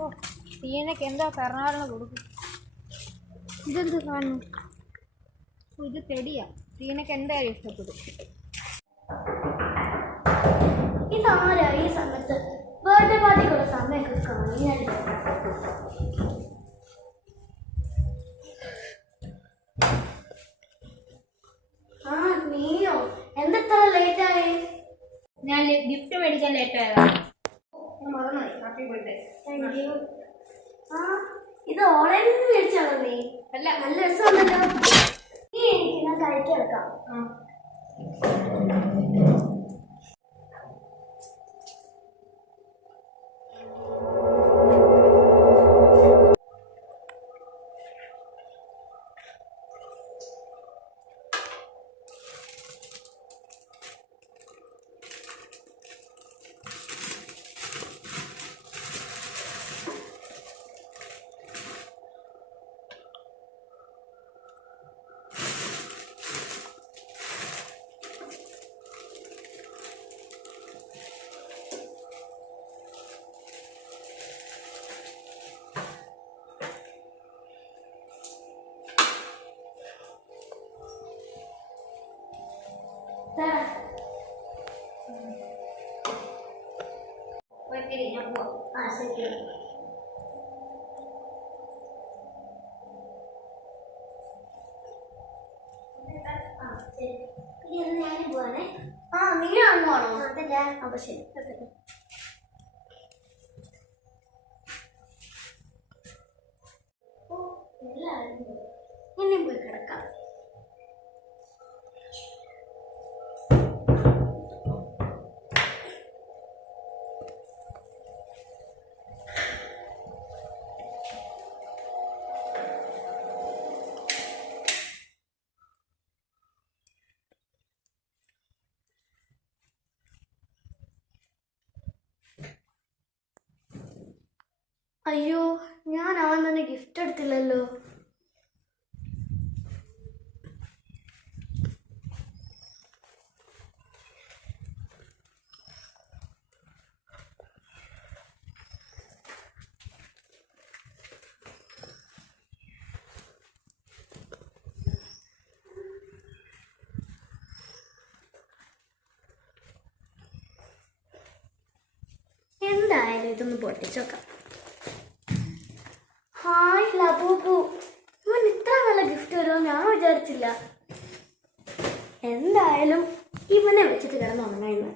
ഓ തീനക്ക് എന്താ കർണാടക കൊടുക്കും. ഇതെന്ത് കാണുന്നു? ഇത് ചെടിയാ. തീനക്ക് എന്തായാലും ഇഷ്ടപ്പെടും. ഇതാരാ ഈ സമയത്ത് ബർത്ത്ഡേ പാർട്ടിക്കുള്ള സമയമൊക്കെ കാണാനായിട്ട്? ആ നീയോ എന്തെത്ര ലേറ്റ് ആയി? ഞാൻ ഗിഫ്റ്റ് മേടിക്കാൻ ലേറ്റ് ആയതാ. മറന്നുപോയി. Happy birthday. Thank you. ആ ഇത് ഓൺലൈനിൽ നിന്ന് മേടിച്ചാണോ നീ? അല്ല, നല്ല രസമുണ്ടല്ലോ. നീ എനിക്ക് ഞാൻ കഴിക്കാൻ വെക്കാം. ഞാൻ പോവാം. ആ ശരി. ഞാനും പോവാണേ. ആ നീ അങ്ങോണോ? അതല്ല. അപ്പൊ ശരി. എന്നെയും പോയി കിടക്കാം. അയ്യോ, ഞാൻ അവൻ തന്നെ ഗിഫ്റ്റ് എടുത്തില്ലല്ലോ. എന്തായാലും ഇതൊന്ന് പൊട്ടിച്ചോക്കാം. ഹായ് ലബൂബു, ഇവൻ ഇത്ര നല്ല ഗിഫ്റ്റ് വരുമോ ഞാൻ വിചാരിച്ചില്ല. എന്തായാലും ഇവനെ വെച്ചിട്ട് കിടന്നുറങ്ങാം ഇന്ന്.